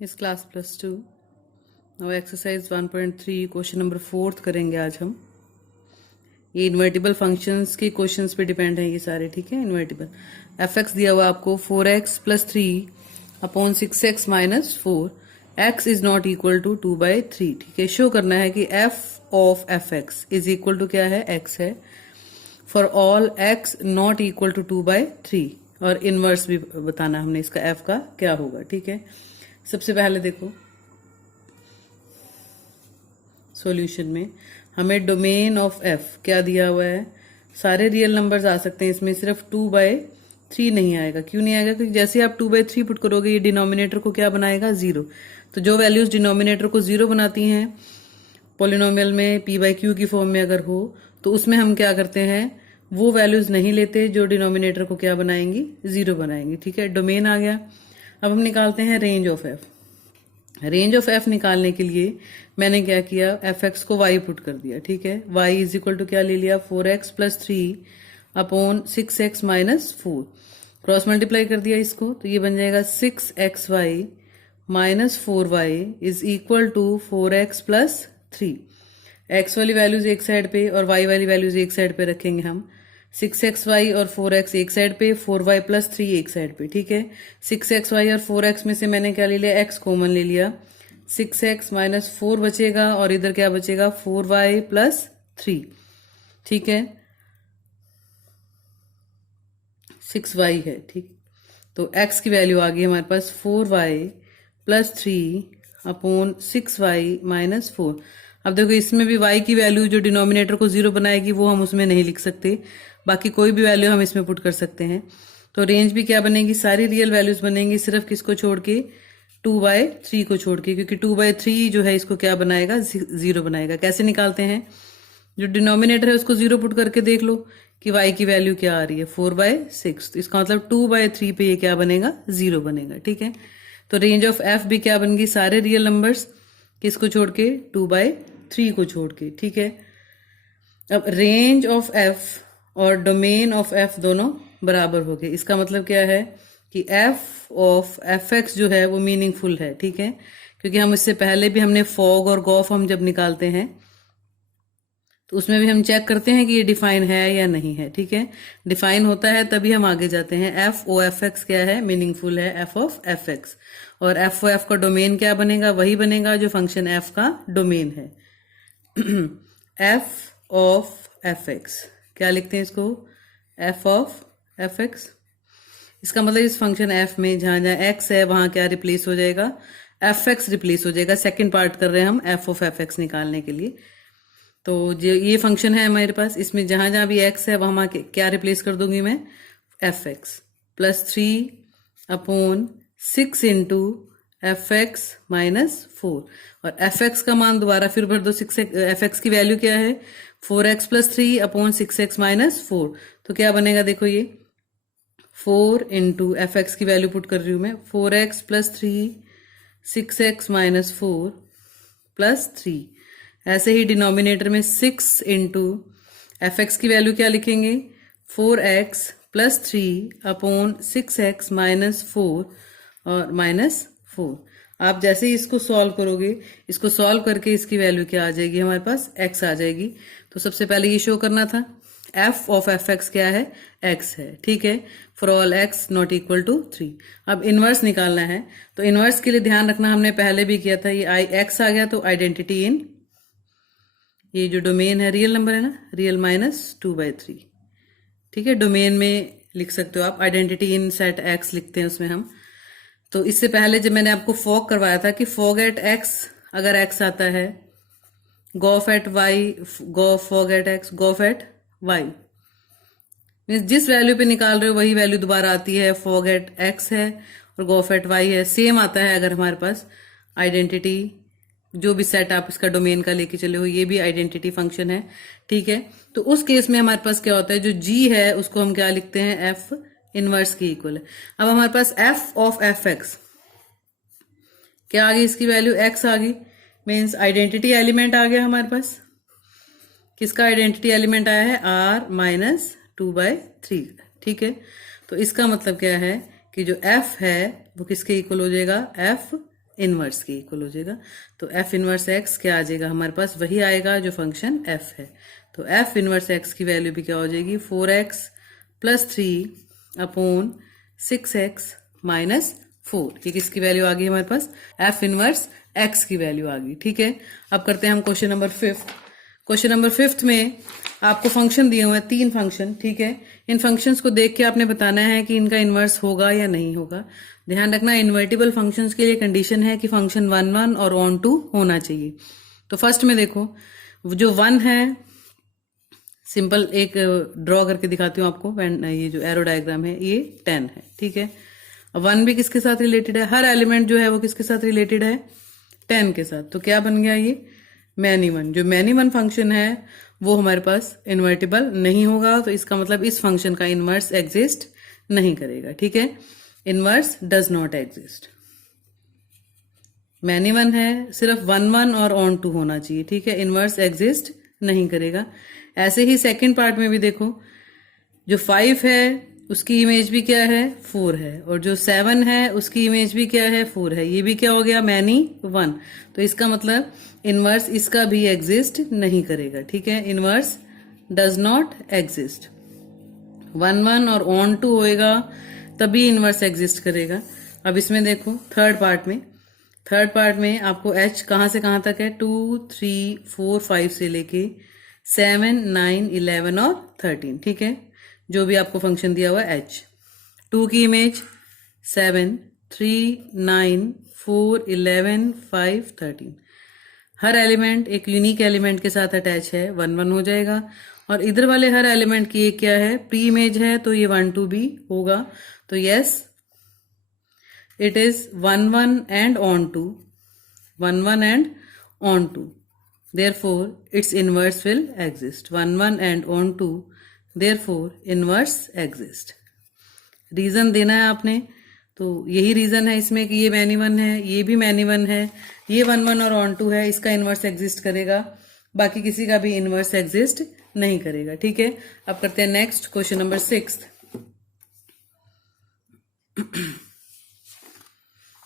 इस क्लास +2 और exercise 1.3 question number 4 करेंगे आज हम। ये इन्वर्टिबल फंक्शंस के क्वेश्चंस पे डिपेंड है ये सारे, ठीक है। इन्वर्टिबल एफ एक्स दिया हुआ आपको 4x + 3 upon 6x - 4 x is not equal to 2/3, ठीक है। शो करना है कि f of F X is equal to क्या है, x है, for all x not equal to 2/3, और इनवर्स भी बताना हमने इसका f का क्या होगा, ठीक है। सबसे पहले देखो सॉल्यूशन में हमें डोमेन ऑफ f क्या दिया हुआ है, सारे रियल नंबर्स आ सकते हैं इसमें, सिर्फ 2/3 नहीं आएगा। क्यों नहीं आएगा? क्योंकि जैसे आप 2/3 पुट करोगे ये डिनोमिनेटर को क्या बनाएगा, 0। तो जो वैल्यूज डिनोमिनेटर को 0 बनाती हैं पॉलिनोमियल में p/q की फॉर्म में अगर हो, तो उसमें हम क्या करते हैं, वो वैल्यूज नहीं लेते जो डिनोमिनेटर को क्या बनाएंगी, 0 बनाएंगी, ठीक है। डोमेन आ गया। अब हम निकालते हैं range of f। Range of f निकालने के लिए मैंने क्या किया, एफ एक्स को y पुट कर दिया, ठीक है। y इज इक्वल टू क्या ले लिया, 4x + 3 upon 6x - 4, cross multiply कर दिया इसको, तो ये बन जाएगा 6xy - 4y is equal to 4x + 3। x वाली वैल्यूज एक साइड पे और y वाली वैल्यूज एक साइड पे रखेंगे हम। 6xy और 4x एक साइड पे, 4y + 3 एक साइड पे, ठीक है। 6xy और 4x में से मैंने क्या ले लिया, x कॉमन ले लिया, 6x - 4 बचेगा और इधर क्या बचेगा, 4y + 3, ठीक है। 6y है, ठीक। तो x की वैल्यू आ गई हमारे पास 4y + 3 अपॉन 6y - 4। अब देखो इसमें भी y की वैल्यू जो डिनोमिनेटर को 0 बनाएगी वो हम उसमें नहीं लिख सकते, बाकी कोई भी वैल्यू हम इसमें पुट कर सकते हैं। तो रेंज भी क्या बनेगी, सारी रियल वैल्यूज बनेंगी, सिर्फ किसको छोड़ के, 2/3 को छोड़ के, क्योंकि 2/3 जो है इसको क्या बनाएगा, 0 बनाएगा। कैसे निकालते हैं, जो डिनोमिनेटर है उसको 0 पुट करके देख लो कि y की वैल्यू क्या आ रही है, 4/6, तो इसका मतलब 2/3 पे ये क्या बनेगा, 0 बनेगा, ठीक है। तो रेंज ऑफ f भी क्या बन गई, सारे रियल नंबर्स किसको छोड़ के, 2/3 को छोड़ के, ठीक है। अब रेंज ऑफ f और डोमेन ऑफ f दोनों बराबर हो गए। इसका मतलब क्या है कि f ऑफ एफ एक्स जो है वो मीनिंगफुल है, ठीक है। क्योंकि हम इससे पहले भी हमने फॉग और गॉफ हम जब निकालते हैं तो उसमें भी हम चेक करते हैं कि ये डिफाइन है या नहीं है, ठीक है। डिफाइन होता है तभी हम आगे जाते हैं। एफ ओ एफ एक्स क्या है, मीनिंगफुल है, एफ ऑफ एफ एक्स। और एफ ओ एफ का डोमेन क्या बनेगा, वही बनेगा जो फंक्शन एफ का डोमेन है। एफ ऑफ एफ एक्स क्या लिखते हैं इसको, एफ ऑफ एफ एक्स। इसका मतलब इस फंक्शन एफ में जहां जहां एक्स है वहां क्या रिप्लेस हो जाएगा, एफ एक्स रिप्लेस हो जाएगा। सेकंड पार्ट कर रहे हैं हम एफ ऑफ एफ एक्स निकालने के लिए। तो जो ये फंक्शन है हमारे पास, इसमें जहां जहां भी एक्स है वहां क्या रिप्लेस कर दूंगी मैं, F x + 3 upon 6 into F x - 4, और एफ एक्स का मान दोबारा फिर भर दो। एफ एक्स की वैल्यू क्या है, 4x + 3 अपॉन 6x - 4, तो क्या बनेगा देखो, ये 4 इंटू एफ एक्स की वैल्यू पुट कर रही हूं मैं, 4x + 3 6x - 4 + 3। ऐसे ही डिनोमिनेटर में 6 इंटू एफ एक्स की वैल्यू क्या लिखेंगे, 4x + 3 अपॉन 6x - 4 और -4। आप जैसे ही इसको सॉल्व करोगे, इसको सॉल्व करके इसकी वैल्यू क्या आ जाएगी, हमारे पास x आ जाएगी। तो सबसे पहले ये शो करना था, f ऑफ एफ एक्स क्या है, x है, ठीक है, for all x not equal to 3। अब इनवर्स निकालना है, तो इनवर्स के लिए ध्यान रखना, हमने पहले भी किया था, ये x आ गया तो आइडेंटिटी इन, ये जो डोमेन है रियल नंबर है ना, रियल - 2/3, ठीक है। डोमेन में लिख सकते हो आप, आइडेंटिटी इन सेट x लिखते हैं उसमें हम। तो इससे पहले जब मैंने आपको फॉग करवाया था कि फॉग एट x, अगर x आता है, gof at y, fog at x, gof at y, means जिस वैल्यू पे निकाल रहे हो वही वैल्यू दोबारा आती है। फॉग एट x है और गॉफ एट y है, सेम आता है। अगर हमारे पास आइडेंटिटी, जो भी सेट आप इसका डोमेन का लेके चले हो, ये भी आइडेंटिटी फंक्शन है, ठीक है। तो उस केस में हमारे पास क्या होता है, जो g है उसको हम क्या लिखते हैं, f इनवर्स की इक्वल है। अब हमारे पास f ऑफ एफ एक्स क्या आ गई, इसकी वैल्यू x आ गई, मीन्स आइडेंटिटी एलिमेंट आ गया हमारे पास। किसका आइडेंटिटी एलिमेंट आया है, r - 2/3, ठीक है। तो इसका मतलब क्या है कि जो f है वो किसके इक्वल हो जाएगा, f इनवर्स के इक्वल हो जाएगा। तो एफ इनवर्स एक्स क्या आ जाएगा हमारे पास, वही आएगा जो फंक्शन एफ है। तो एफ इनवर्स एक्स की वैल्यू भी क्या हो जाएगी, 4x + 3 अपॉन 6x माइनस 4। ये किसकी वैल्यू आ गई हमारे पास, एफ इनवर्स एक्स की वैल्यू आ गई। ठीक है, अब करते हैं हम क्वेश्चन नंबर 5। क्वेश्चन नंबर 5 में आपको फंक्शन दिए हुए हैं, 3 फंक्शन। ठीक है, इन फंक्शंस को देख के आपने बताना है कि इनका इनवर्स होगा या नहीं होगा। ध्यान रखना, इन्वर्टिबल फंक्शंस के लिए कंडीशन है कि फंक्शन 1 1 और ऑन टू होना चाहिए। तो फर्स्ट में देखो, जो 1 है, सिंपल एक ड्रॉ करके दिखाती हूँ आपको। ये जो एरो डायग्राम है ये 10 है। ठीक है, अब 1 भी किसके साथ रिलेटेड है, हर एलिमेंट जो है वो किसके साथ रिलेटेड है, 10 के साथ। तो क्या बन गया ये, मैनी वन। जो मैनी वन फंक्शन है वो हमारे पास इन्वर्टिबल नहीं होगा, तो इसका मतलब इस फंक्शन का इनवर्स एग्जिस्ट नहीं करेगा। ठीक है, inverse does not exist. Many one है, सिर्फ 1 1 और ऑन टू होना चाहिए। ठीक है, इनवर्स एग्जिस्ट नहीं करेगा। ऐसे ही सेकंड पार्ट में भी देखो, जो 5 है उसकी इमेज भी क्या है, 4 है, और जो 7 है उसकी इमेज भी क्या है, 4 है। ये भी क्या हो गया, मैनी वन। तो इसका मतलब इनवर्स इसका भी एग्जिस्ट नहीं करेगा। ठीक है, इनवर्स डज नॉट एग्जिस्ट। 1 1 और ऑन टू होएगा तभी इनवर्स एग्जिस्ट करेगा। अब इसमें देखो थर्ड पार्ट में आपको h कहां से कहां तक है, 2 3 4 5 से लेके 7 9 11 और 13। ठीक है, जो भी आपको फंक्शन दिया हुआ है h। 2 की इमेज 7 3 9 4 11 5 13। हर एलिमेंट एक यूनिक एलिमेंट के साथ अटैच है, 1 1 हो जाएगा। और इधर वाले हर एलिमेंट की एक क्या है, प्री इमेज है, तो ये 1 2 भी होगा। तो yes, it is 1 1 and on to 1 1 and on to, therefore its inverse will exist। 1 1 and on to, therefore inverse exist। Reason देना है आपने, तो यही रीजन है इसमें कि ये मैनी वन है, ये भी मैनी वन है, ये 1 1 और ऑन टू है, इसका इनवर्स एग्जिस्ट करेगा, बाकी किसी का भी इनवर्स एग्जिस्ट नहीं करेगा। ठीक है, अब करते हैं next question number 6।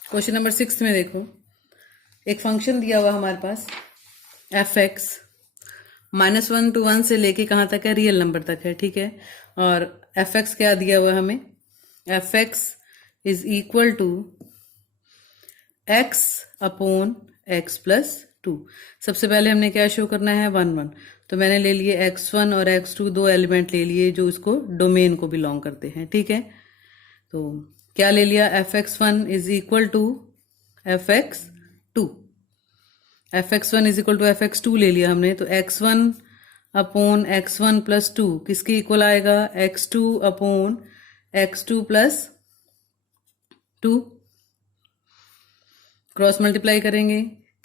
Question number 6 में देखो, एक फंक्शन दिया हुआ हमारे पास एफ एक्स, -1 to 1 से लेके कहाँ तक है, रियल नंबर तक है। ठीक है, और एफ एक्स क्या दिया हुआ हमें, F X is equal to x upon x + 2। सबसे पहले हमने क्या शो करना है, 1 1। तो मैंने ले लिए x1 और x2, दो एलिमेंट ले लिए जो उसको डोमेन को बिलोंग करते हैं। ठीक है, तो क्या ले लिया, fx1 is equal to fx2, fx1 is equal to fx2 ले लिया हमने। तो x1 अपॉन x1 + 2 किसके इक्वल आएगा, x2 upon x2 + 2। Cross multiply करेंगे,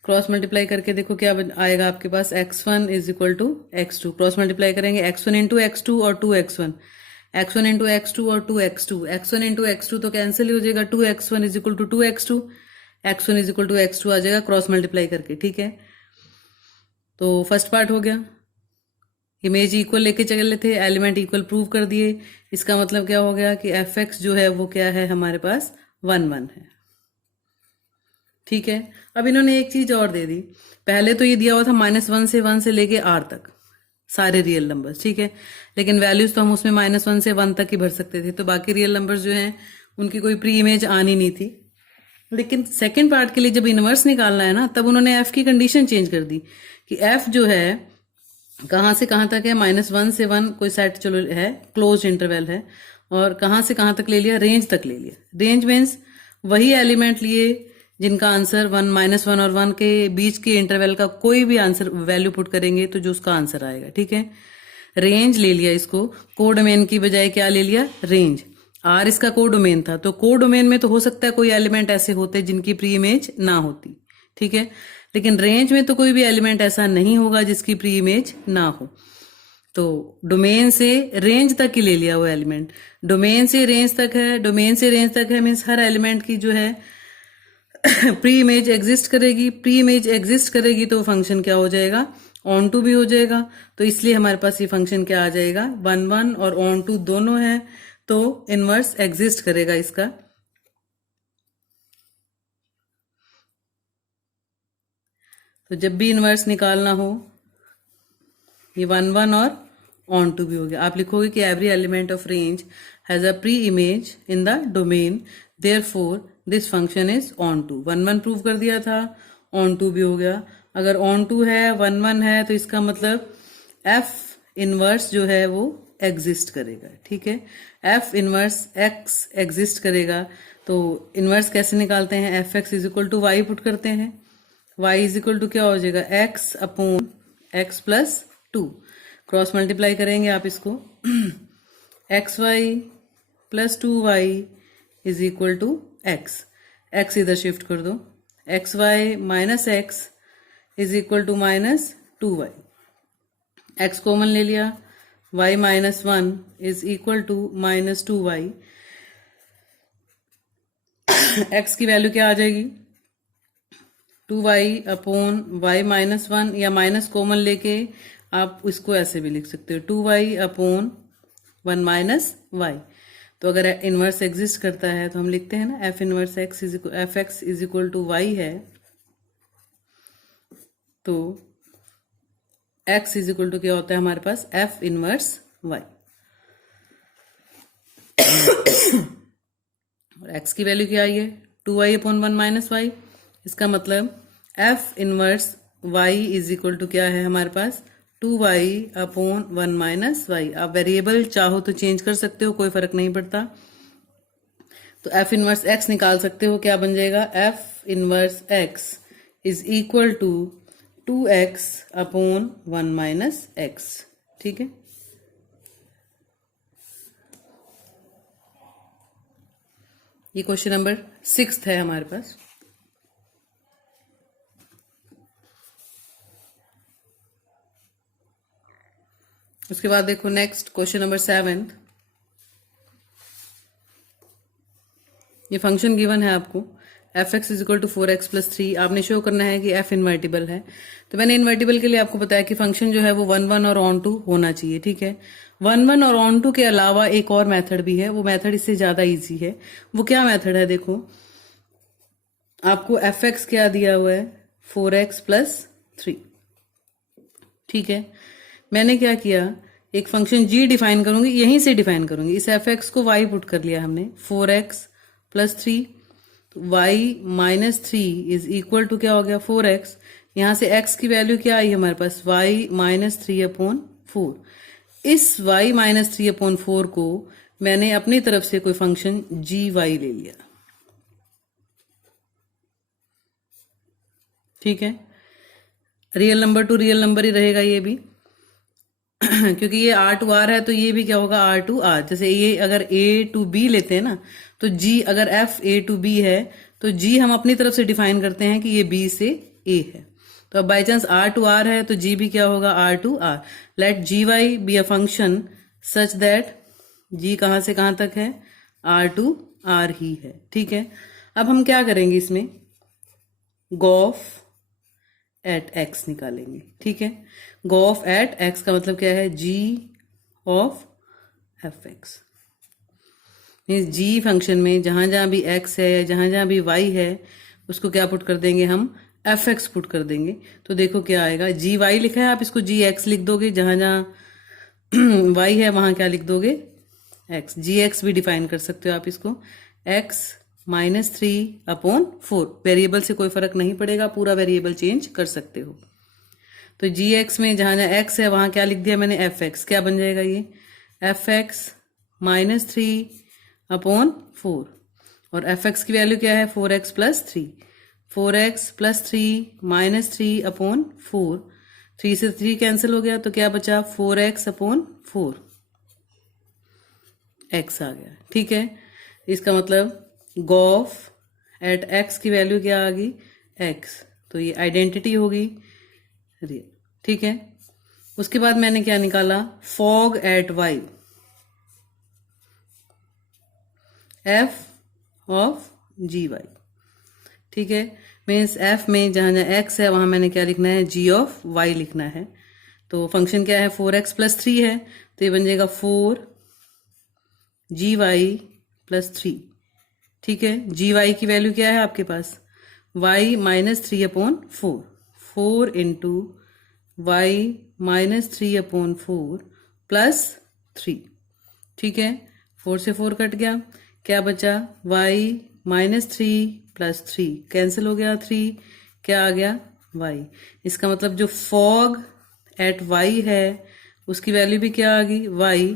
क्रॉस मल्टीप्लाई करके देखो क्या आएगा आपके पास, x1 is equal to x2। Cross multiply करेंगे, x1 इंटू x2 और 2x1, x1 इंटू x2 और 2x2, x1 इंटू x2 तो कैंसिल हो जाएगा, 2x1 is equal to 2x2, x1 is equal to x2 आ जाएगा क्रॉस मल्टीप्लाई करके। ठीक है, तो फर्स्ट पार्ट हो गया, इमेज इक्वल लेके चले थे, एलिमेंट इक्वल प्रूव कर दिए। इसका मतलब क्या हो गया कि एफ एक्स जो है वो क्या है हमारे पास, 1 1 है। ठीक है, अब इन्होंने एक चीज और दे दी, पहले तो ये दिया हुआ था -1 से 1 से लेके r तक सारे रियल नंबर्स। ठीक है, लेकिन वैल्यूज तो हम उसमें -1 से 1 तक ही भर सकते थे, तो बाकी रियल नंबर्स जो हैं उनकी कोई प्री इमेज आनी नहीं थी। लेकिन सेकेंड पार्ट के लिए जब इनवर्स निकालना है ना, तब उन्होंने एफ की कंडीशन चेंज कर दी कि एफ जो है कहाँ से कहाँ तक है, -1 से 1 कोई सेट चलो है, क्लोज इंटरवल है, और कहाँ से कहाँ तक ले लिया, रेंज तक ले लिया। रेंज मीन्स वही एलिमेंट लिए जिनका आंसर 1 -1 और 1 के बीच के इंटरवल का कोई भी आंसर वैल्यू पुट करेंगे तो जो उसका आंसर आएगा। ठीक है, रेंज ले लिया, इसको कोडोमेन की बजाय क्या ले लिया, रेंज। आर इसका कोडोमेन था, तो कोडोमेन में तो हो सकता है कोई एलिमेंट ऐसे होते जिनकी प्री इमेज ना होती। ठीक है, लेकिन रेंज में तो कोई भी एलिमेंट ऐसा नहीं होगा जिसकी प्री इमेज ना हो। तो डोमेन से रेंज तक ही ले लिया वो एलिमेंट, डोमेन से रेंज तक है, डोमेन से रेंज तक है मीन्स हर एलिमेंट की जो है प्री इमेज एग्जिस्ट करेगी। प्री इमेज एग्जिस्ट करेगी तो फंक्शन क्या हो जाएगा, ऑन टू भी हो जाएगा। तो इसलिए हमारे पास ये फंक्शन क्या आ जाएगा, 1 1 और ऑन टू दोनों है, तो इनवर्स एग्जिस्ट करेगा इसका। तो जब भी इन्वर्स निकालना हो, ये 1 1 और ऑन टू भी हो गया। आप लिखोगे कि every element of range has a preimage in the domain, therefore this function is onto. 1 1 prove कर दिया था, ऑन टू भी हो गया। अगर ऑन टू है, 1 1 है, तो इसका मतलब एफ इनवर्स जो है वो एग्जिस्ट करेगा। ठीक है, एफ इनवर्स एक्स एग्जिस्ट करेगा। तो इनवर्स कैसे निकालते हैं? F X is equal to Y put करते हैं। वाई इज इक्वल टू क्या हो जाएगा? X upon X plus 2। Cross multiply करेंगे आप इसको, X Y plus 2y is equal to X. X इधर शिफ्ट कर दो, X Y minus X is equal to minus 2y। X common ले लिया, y minus 1 is equal to minus 2y। x की value क्या आ जाएगी? 2y अपॉन y माइनस 1, या माइनस कॉमन लेके आप इसको ऐसे भी लिख सकते हो, 2y अपॉन 1 माइनस y। तो अगर इनवर्स एग्जिस्ट करता है तो हम लिखते हैं ना, F inverse X is equal, F X is equal to Y है, तो x इज इक्वल टू क्या होता है हमारे पास? F inverse y। और x की वैल्यू क्या आई है? 2y upon 1 minus Y. इसका मतलब F inverse y is equal to क्या है हमारे पास? 2y upon 1 minus Y. आप वेरिएबल चाहो तो चेंज कर सकते हो, कोई फर्क नहीं पड़ता। तो एफ इनवर्स x निकाल सकते हो, क्या बन जाएगा? F inverse x is equal to 2x upon 1 minus x। ठीक है, ये क्वेश्चन नंबर 6 है हमारे पास। उसके बाद देखो नेक्स्ट क्वेश्चन नंबर 7। ये फंक्शन गिवन है आपको, F X is equal to 4x plus 3। आपने शो करना है कि एफ इन्वर्टिबल है। तो मैंने इन्वर्टिबल के लिए आपको बताया कि फंक्शन जो है वो 1 1 और ऑन टू होना चाहिए। ठीक है, 1 1 और ऑन टू के अलावा एक और मेथड भी है, वो मेथड इससे ज्यादा इजी है। वो क्या मेथड है? देखो, आपको एफ एक्स क्या दिया हुआ है? 4x plus 3। ठीक है, मैंने क्या किया, एक फंक्शन g डिफाइन करूंगी, यहीं से डिफाइन करूंगी। इस एफ एक्स को y पुट कर लिया हमने, 4x प्लस 3। तो y minus 3 is equal to क्या हो गया? 4x। यहां से x की वैल्यू क्या आई हमारे पास? y minus 3 upon 4। इस y माइनस 3 अपॉन 4 को मैंने अपनी तरफ से कोई फंक्शन gy ले लिया। ठीक है, real number to real number ही रहेगा ये भी क्योंकि ये R टू R है, तो ये भी क्या होगा? R to R। जैसे ये अगर A टू B लेते हैं ना, तो G अगर F A टू B है, तो G हम अपनी तरफ से डिफाइन करते हैं कि ये B से A है। तो अब by chance R to R है, तो G भी क्या होगा? R to R। Let GY be a function such that G कहां से कहां तक है? R टू R ही है। ठीक है, अब हम क्या करेंगे, इसमें गॉफ एट x निकालेंगे। ठीक है, गॉफ एट x का मतलब क्या है? g of F X. Means g function में जहां जहां भी x है या जहां जहां भी y है, उसको क्या पुट कर देंगे हम? एफ एक्स पुट कर देंगे। तो देखो क्या आएगा, जी वाई लिखा है, आप इसको जी एक्स लिख दोगे। जहां जहां y है वहां क्या लिख दोगे? x। जी एक्स भी डिफाइन कर सकते हो आप इसको, x माइनस 3 अपॉन 4। वेरिएबल से कोई फर्क नहीं पड़ेगा, पूरा वेरिएबल चेंज कर सकते हो। तो जी एक्स में जहां जहां x है वहां क्या लिख दिया मैंने? F x. क्या बन जाएगा ये? F x minus 3 upon 4। और एफ एक्स की वैल्यू क्या है? 4x plus 3। 4x plus 3 minus 3 upon 4। 3 से 3 कैंसिल हो गया, तो क्या बचा? 4x upon 4। x आ गया। ठीक है, इसका मतलब गॉफ एट x की वैल्यू क्या आ गई? x। तो ये आइडेंटिटी होगी रियल। ठीक है, उसके बाद मैंने क्या निकाला? Fog at y, f of G Y. ठीक है, मीन्स f में जहां जहां x है वहां मैंने क्या लिखना है? g ऑफ y लिखना है। तो फंक्शन क्या है? 4x प्लस 3 है, तो ये बन जाएगा 4 जी वाई प्लस 3। ठीक है, जी वाई की वैल्यू क्या है आपके पास? y minus 3 upon 4। 4 into Y -3/4 plus 3। ठीक है, 4 से 4 कट गया, क्या बचा y -3 प्लस 3 कैंसिल हो गया, 3 क्या आ गया y। इसका मतलब जो फॉग एट y है उसकी वैल्यू भी क्या आ गई y।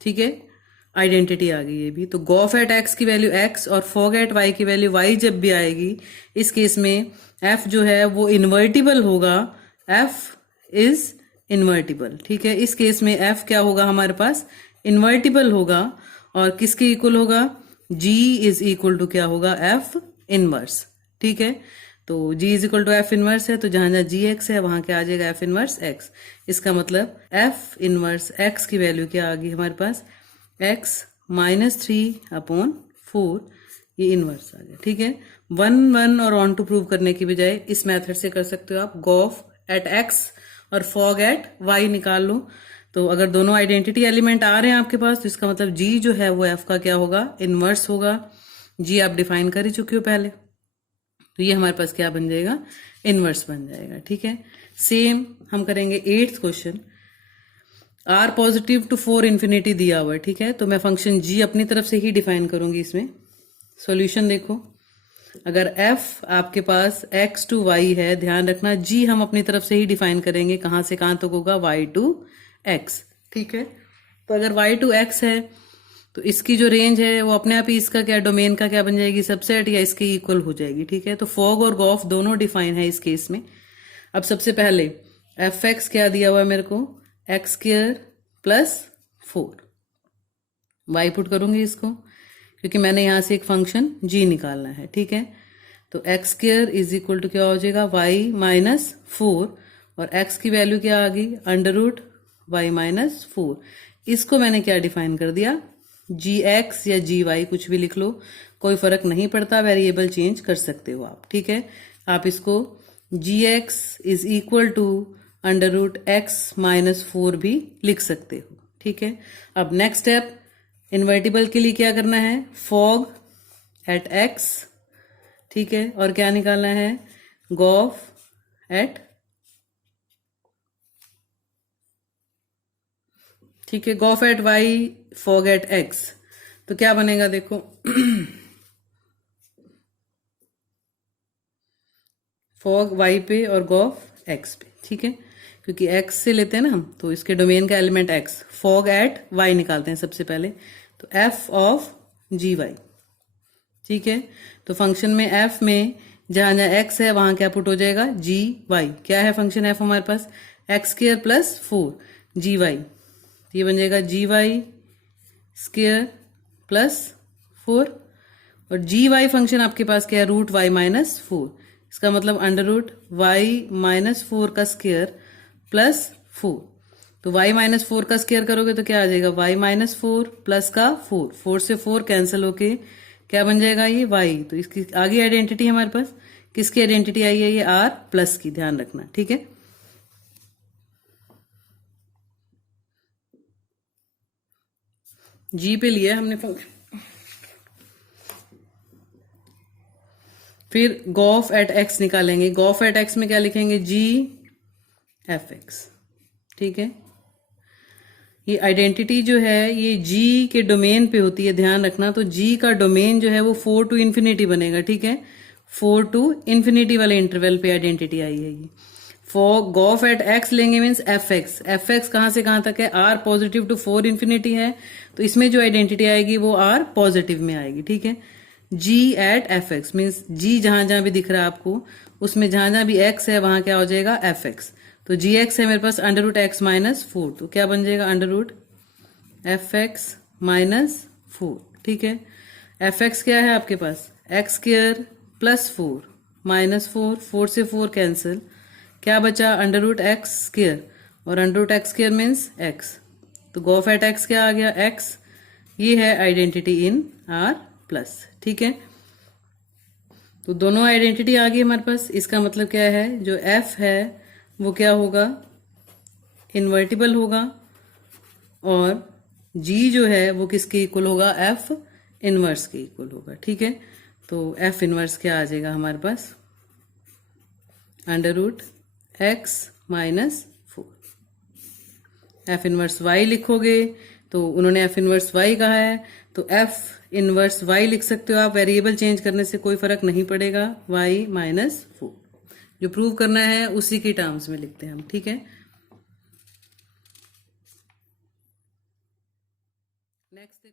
ठीक है, आइडेंटिटी आ गई ये भी। तो गॉफ एट x की वैल्यू x और फॉग एट y की वैल्यू y जब भी आएगी, इस केस में f जो है वो इन्वर्टिबल होगा, f इज इन्वर्टिबल। ठीक है, इस केस में f क्या होगा हमारे पास, इन्वर्टिबल होगा। और किसके इक्वल होगा, g इज इक्वल टू क्या होगा, f इनवर्स। ठीक है, तो g is equal to F inverse है, तो जहां जहां जी एक्स है वहां क्या आ जाएगा, एफ इनवर्स एक्स। इसका मतलब एफ इनवर्स एक्स की वैल्यू क्या आ गई हमारे पास, x -3/4, ये इनवर्स आ गया। ठीक है, 1 और ऑन टू प्रूव करने की बजाय इस मेथड से कर सकते हो आप, गॉफ एट x और फॉग एट y निकाल लो। तो अगर दोनों आइडेंटिटी एलिमेंट आ रहे हैं आपके पास, तो इसका मतलब g जो है वो f का क्या होगा, इनवर्स होगा। g आप डिफाइन कर ही चुके हो पहले, तो ये हमारे पास क्या बन जाएगा, इनवर्स बन जाएगा। ठीक है, सेम हम करेंगे 8th question. r positive to 4 infinity दिया हुआ है। ठीक है, तो मैं फंक्शन g अपनी तरफ से ही डिफाइन करूंगी इसमें। सॉल्यूशन देखो, अगर f आपके पास x टू y है, ध्यान रखना g हम अपनी तरफ से ही डिफाइन करेंगे, कहां से कहां तक होगा, y टू x। ठीक है, तो अगर y टू x है तो इसकी जो रेंज है वो अपने आप ही इसका क्या, डोमेन का क्या बन जाएगी, सबसेट, या इसके इक्वल हो जाएगी। ठीक है, तो फॉग और गॉफ दोनों डिफाइन है इस केस में। अब सबसे पहले एफ एक्स क्या दिया हुआ है मेरे को, X square plus 4, Y put करूंगी इसको, क्योंकि मैंने यहां से एक फंक्शन g निकालना है। ठीक है, तो X square is equal to क्या हो जाएगा, y -4, और x की वैल्यू क्या आ गई, √y -4। इसको मैंने क्या डिफाइन कर दिया, gx या gy, कुछ भी लिख लो, कोई फर्क नहीं पड़ता, वेरिएबल चेंज कर सकते हो आप। ठीक है, आप इसको gx is equal to √x -4 भी लिख सकते हो। ठीक है, अब नेक्स्ट स्टेप, इन्वर्टिबल के लिए क्या करना है, फॉग एट x। ठीक है, और क्या निकालना है, गॉफ एट, ठीक है, gof at y, fog at x। तो क्या बनेगा देखो, फॉग y पे और गॉफ x पे। ठीक है, क्योंकि x से लेते हैं ना हम, तो इसके डोमेन का element x, fog at y निकालते हैं सबसे पहले, तो f ऑफ gy। ठीक है, तो फंक्शन में f में जहां जहां x है वहां क्या पुट हो जाएगा, gy। क्या है फंक्शन f हमारे पास, x स्क्वायर प्लस 4 gy, ये बन जाएगा gy स्क्वायर प्लस 4, और gy फंक्शन आपके पास क्या है, √y -4। इसका मतलब √y -4 का स्क्वायर प्लस 4। तो y -4 का स्क्वायर करोगे तो क्या आ जाएगा, y -4 प्लस का 4, 4 से 4 कैंसिल होके क्या बन जाएगा, ये y। तो इसकी आगे आइडेंटिटी हमारे पास किसकी आइडेंटिटी आई है, ये r प्लस की, ध्यान रखना। ठीक है, g पे लिया हमने फंक्शन। फिर गॉफ एट x निकालेंगे, गॉफ एट x में क्या लिखेंगे, g एफ एक्स। ठीक है, ये आइडेंटिटी जो है ये g के डोमेन पे होती है, ध्यान रखना। तो g का डोमेन जो है वो 4 टू इन्फिनिटी बनेगा। ठीक है, 4 टू इन्फिनिटी वाले इंटरवल पे आइडेंटिटी आई है ये। फॉर गॉफ एट x लेंगे मीन्स एफ एक्स कहां से कहां तक है, r पॉजिटिव टू 4 इन्फिनिटी है, तो इसमें जो आइडेंटिटी आएगी वो r पॉजिटिव में आएगी। ठीक है, g at F X means g जहां जहां भी दिख रहा है आपको, उसमें जहां जहां भी x है वहां क्या हो जाएगा, एफ एक्स। तो जी एक्स है मेरे पास √x -4, तो क्या बन जाएगा, √f(x -4। ठीक है, एफ एक्स क्या है आपके पास, एक्स स्क्वायर प्लस 4 -4, 4 से 4 कैंसिल, क्या बचा, √x स्क्वायर, और √x स्क्वायर मीन्स x। तो गॉफ एट x क्या आ गया, x। ये है आइडेंटिटी इन r प्लस। ठीक है, तो दोनों आइडेंटिटी आ गई हमारे पास। इसका मतलब क्या है, जो f है वो क्या होगा, इन्वर्टिबल होगा, और g जो है वो किसके इक्वल होगा, f इनवर्स के इक्वल होगा। ठीक है, तो f इनवर्स क्या आ जाएगा हमारे पास, under root x minus 4। F inverse y लिखोगे तो उन्होंने एफ इनवर्स वाई कहा है, तो एफ इनवर्स वाई लिख सकते हो आप। वेरिएबल चेंज करने से कोई फर्क नहीं पड़ेगा। वाई माइनस 4 जो प्रूव करना है उसी की टर्म्स में लिखते हैं हम, ठीक है। नेक्स्ट